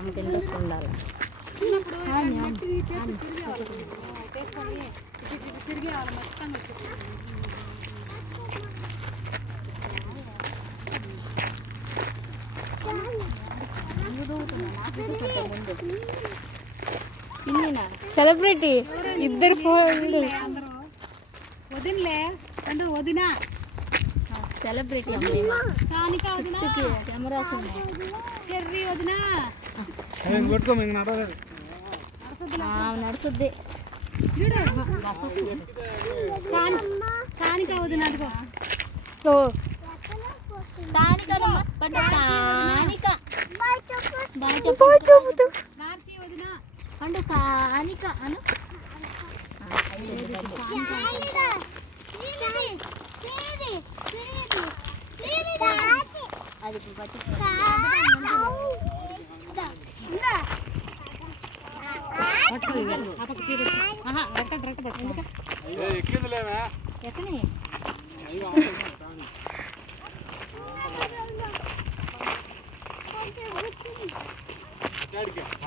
ఆమెకి ఇంట్రెస్ట్ ఉండాలి. సెలబ్రిటీ ఇద్దరు ఫోన్లు వదినలే రెండు వదిన సెలబ్రిటీ అమ్మాయి కెమెరా చెర్రీ వదిన నడుస్తుంది. సానిక వదిన అదిగో నార్సీ వదిన అంటే సానిక అను అది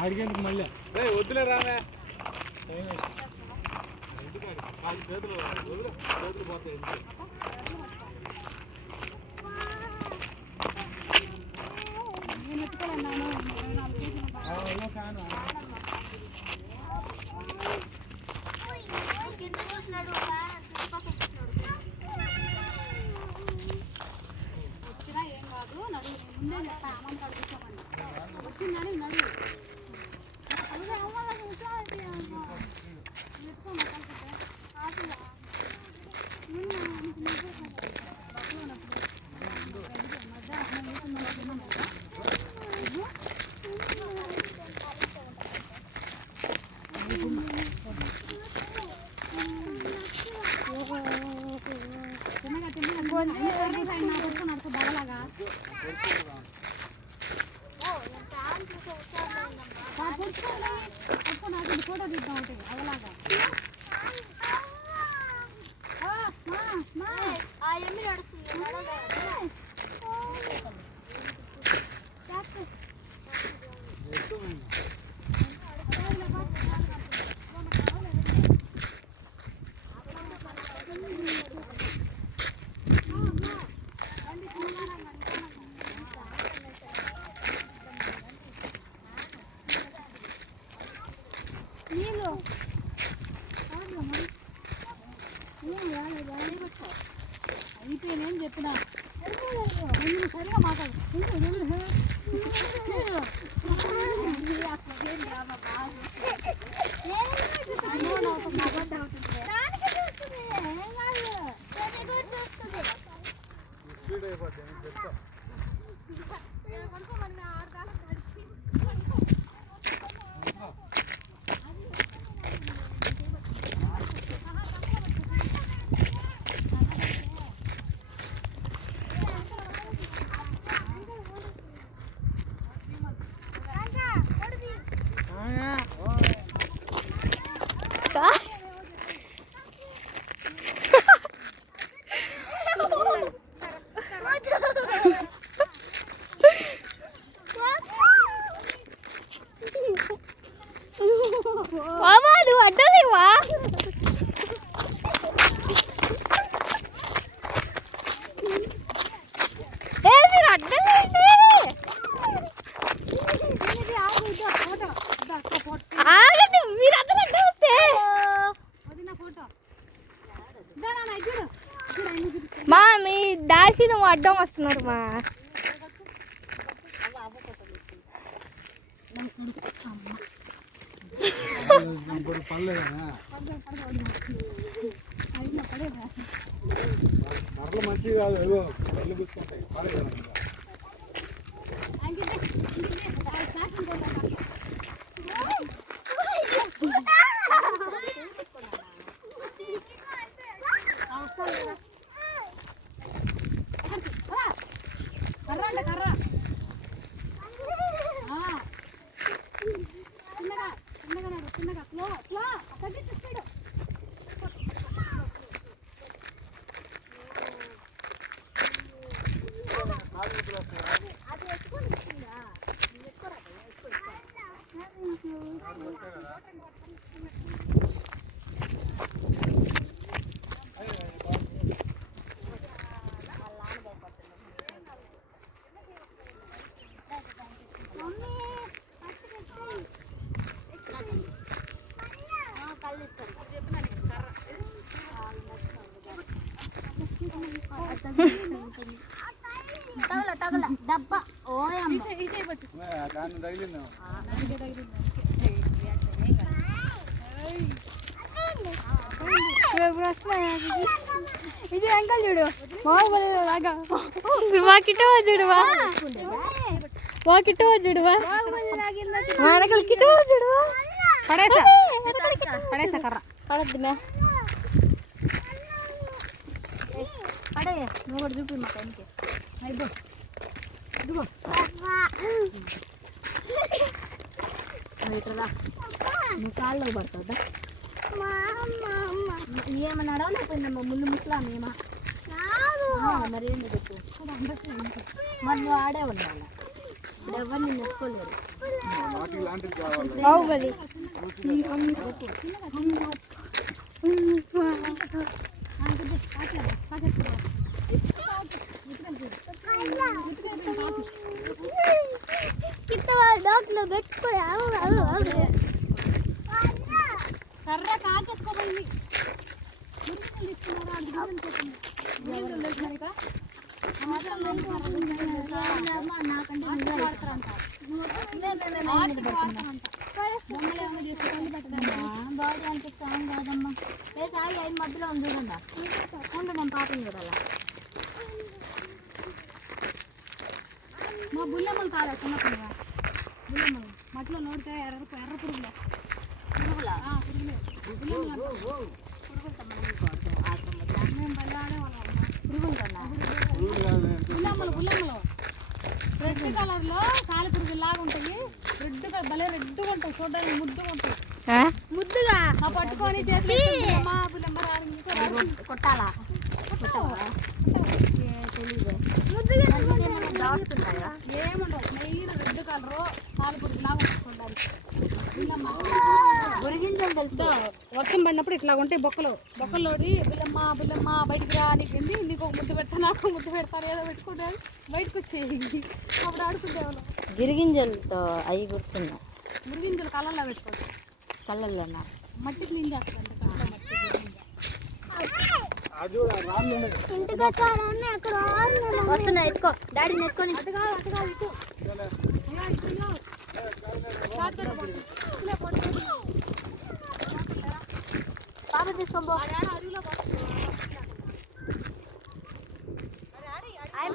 ఆడికేందుకు మళ్ళీ వద్దులే రామే చేతులు పోతాయి. వచ్చినా ఏం కాదు నడువు ముందే చెప్తా అమ్మ కడుగుతామని వచ్చిందని నడువు నడుచు బాగాలాగా ఫోటో తీద్దాం ఉంటుంది అవలాగా అయిపోయినేం చెప్పిన సరిగా మాట్లాడు నువ్వు అడ్డలేవా? మీరు అడ్డలేండి, ఆగండి. మీరు అడ్డం అడ్డ వస్తే మా మీ దాసి నువ్వు అడ్డం వస్తున్నారు మా మరలు మంచివి కాదు, ఏదో పళ్ళు గుర్తుంటాయి. కర్ర చిన్నగా స్లో తగ్గించేస్తాడు. అది ఎక్కువ డబ్బా ఓయమ్మ దాన్ని తగిలిందా ఇది అంకల్ చూడు లాగా వాకిటో చూడువా వాకిటో చూడువా వానకల్ కిటో చూడువా పడేసా కర్ర పడద్దు మే పడే నువ్వు కూడా చూపి మా టైంకి ఇదిగో ఇదిగో ఇట్లా నువ్వు కాళ్ళలో పడుతుందా ఏమన్నా అడవలేకపోయిందమ్మా ముళ్ళు ముట్లా మేమా మరి ఏంటి చెప్పు మరి నువ్వు ఆడే ఉండాలి ఎవరిని నెట్టుకోలేదు బాహుబలి కర్ర కాకెత్తుకోపోయింది బాడీ అంటే స్ట్రాంగ్ కాదమ్మా ఏ సాయి అయిన మధ్యలో ఉంది చూడండి ఉండు నేను పాపని చూడాలా మా బుల్లెమ్మలు కాదా చిన్నప్పుడు బుల్లెమ్మలు మధ్యలో నోడితే ఎర్ర పురుగులే పురుగులా బుల్లెమ్మలు రెడ్ కలర్లో కాలి పురుగులు లాగా ఉంటాయి రెడ్గా భలే రెడ్గా ఉంటాయి చూడడానికి ముద్దుగా ఉంటాయి ముద్దుగా పట్టుకొని చేసి కొట్టాలా ఏముండవు మెయిన్ రెడ్ కలర్ కాలి పురుగు లాగా చూడడానికి ఉరిగింజలు తెలుసు వర్షం పడినప్పుడు ఇట్లా ఉంటాయి బొక్కలోడి బిల్లమ్మ బిల్లమ్మ బయటికి రా నీకు నీకు ఒక ముద్దు పెట్టా నాకు ముద్దు పెడతారు ఏదో పెట్టుకుంటారు బయటకు వచ్చేయి అప్పుడు ఆడుకుంటేవాళ్ళం గిరిగింజలతో అవి గుర్తున్నా మురిగింజలు కళ్ళల్లో పెట్టుకోవచ్చు కళ్ళల్లోనా మట్టి క్లీన్ చేస్తారంట వస్తున్నా ఎత్తుకో డాడీని ఎత్తుకొని పాప తీసుకోబో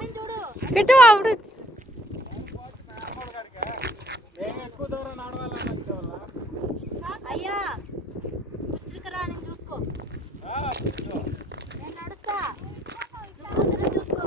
చూడు కిట్టు ఆవిడ అయ్యా పుత్రికరా నేను చూసుకో నేను నడుస్తా నువ్వు చూసుకో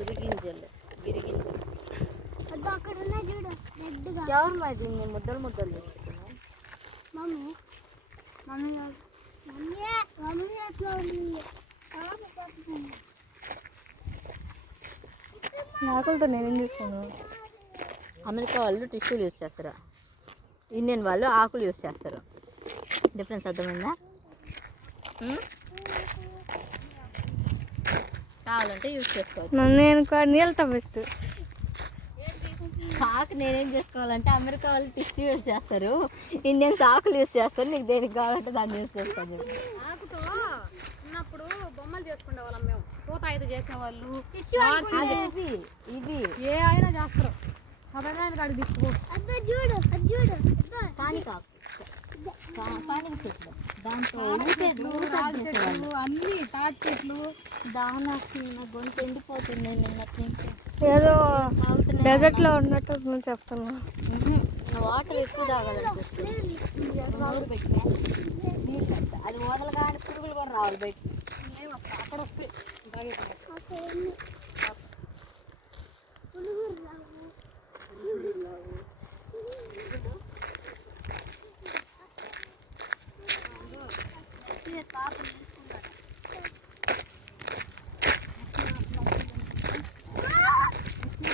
ఉరిగింజలు గిరిగింజలు అక్కడ ఉన్నాయి చూడు రెడ్గా ఎవరు మరి నేను ముద్దలు ముద్దలు చేస్తున్నాను మమ్మీ మమ్మీ మమ్మీ మమ్మీ అట్లా ఉంది ఆకులతో నేనేం తీసుకున్నాను అమెరికా వాళ్ళు టిష్యూలు యూజ్ చేస్తారు ఇండియన్ వాళ్ళు ఆకులు యూజ్ చేస్తారు డిఫరెన్స్ అర్థమైందా కావాలంటే యూజ్ చేసుకోవచ్చు నేను నీళ్ళతో బెస్ట్ ఆకు నేనేం చేసుకోవాలంటే అమెరికా వాళ్ళు టిష్యూ యూజ్ చేస్తారు ఇండియన్స్ ఆకులు యూజ్ చేస్తారు నీకు దేనికి కావాలంటే దాన్ని యూజ్ చేస్తాను ఆకుతో ఉన్నప్పుడు బొమ్మలు చేసుకునే వాళ్ళం మేము పూత అయితే చేసేవాళ్ళు ఇది ఏ అయినా చేస్తారు అదడానికి అడిగి తీసుకో పానికి చెట్లు దాంతో చెట్లు రాగి చెట్లు అన్ని తాటి చెట్లు దాని గొంతు ఎండిపోతుంది నిన్నటి నుంచి. ఏదో డెజర్ట్ లో ఉన్నట్టు నువ్వు చెప్తున్నా. వాటర్ ఎక్కువ తాగాలనిపిస్తుంది. అది వదలగానే పురుగులు కూడా రావాలి బయటికి. అక్కడ వస్తాయి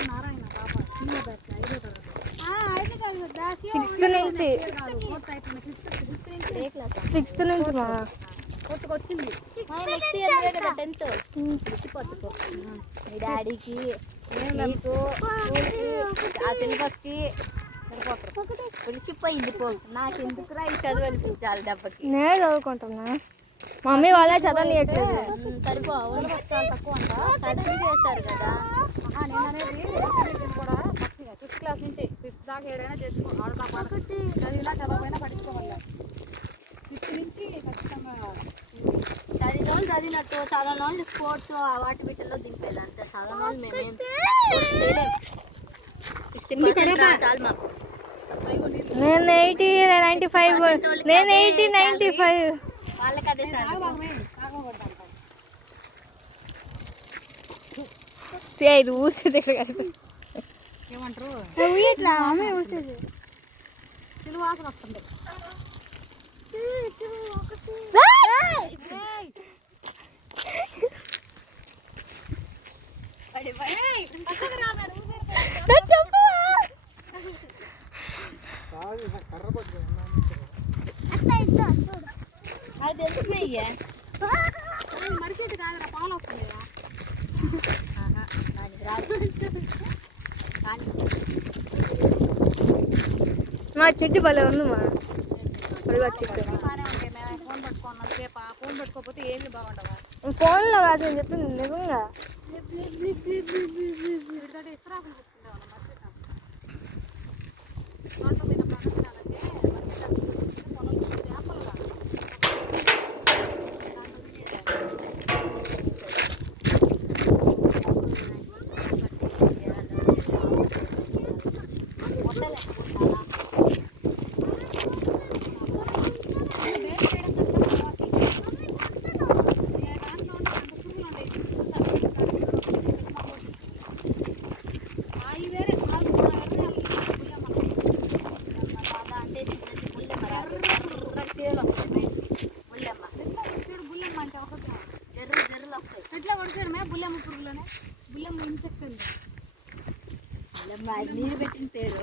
నారాయణ బాబా చిన్న బ్యాచ్ 5వ తరగతి 6th నుంచి 6th నుంచి మా కొట్టుకొచ్చింది. నెక్స్ట్ ఇయర్ కదా 10th. మీ డాడీకి నీకు ఆ సిలబస్కి పులిసిపోయింది. నాకు ఎందుకురా ఈ చదువు అనిపించాలి దెబ్బకి. నేనే చదువుకుంటున్నా, మమ్మీ వాళ్ళే చదవనియట్లేదు. సరిపోవు చాలా తక్కువ అంట. చదివి చేస్తారు కదా. నేను అనేది కూడా ఫస్ట్ 5th క్లాస్ నుంచి 5th దాకా ఏడైనా చేసుకో. ఆడదాకా చదివినా చదవకపోయినా పట్టించుకోవాలి. 5th నుంచి ఖచ్చితంగా చదివిన వాళ్ళు చదివినట్టు, చదవని వాళ్ళు స్పోర్ట్స్ వాటి వీటిల్లో దింపేది అంతే. చదవని వాళ్ళు మేమేం చేయలేము. 60% చాలు మాకు. నేను 80, 95. నేను 80, 95. వాళ్ళకి అదే సార్. ఇది ఊసేది ఇక్కడ కనిపిస్తుంది. ఏమంటారు ఇట్లా అమ్మే ఊసేది. తెలుగు వాసన వస్తుంది. అది ఎందుకు మరి చెట్టు కాదురా, పాలు వస్తుంది. దానికి రాదు. మా చెట్టు భలే ఉంది మా. అడిగా చెట్టు బాగానే ఉంటాయి. మేము ఫోన్ పట్టుకున్నాం సేపు. ఫోన్ పట్టుకోకపోతే ఏమి బాగుండవా. ఫోన్లో కాదు నేను చెప్పింది నిజంగా. వీటితోటి ఇస్త్రాకులు పుచ్చుకుంటాం మర్చిపోతాం. తోట మీద పండించాలంటే పొలం చేపలుగా ఎట్లా కొడుకోవడమే బుల్లెమ్మ పురుగులోనే. బుల్లెమ్మ ఇన్సెక్ట్స్ నీరు పెట్టిన పేరు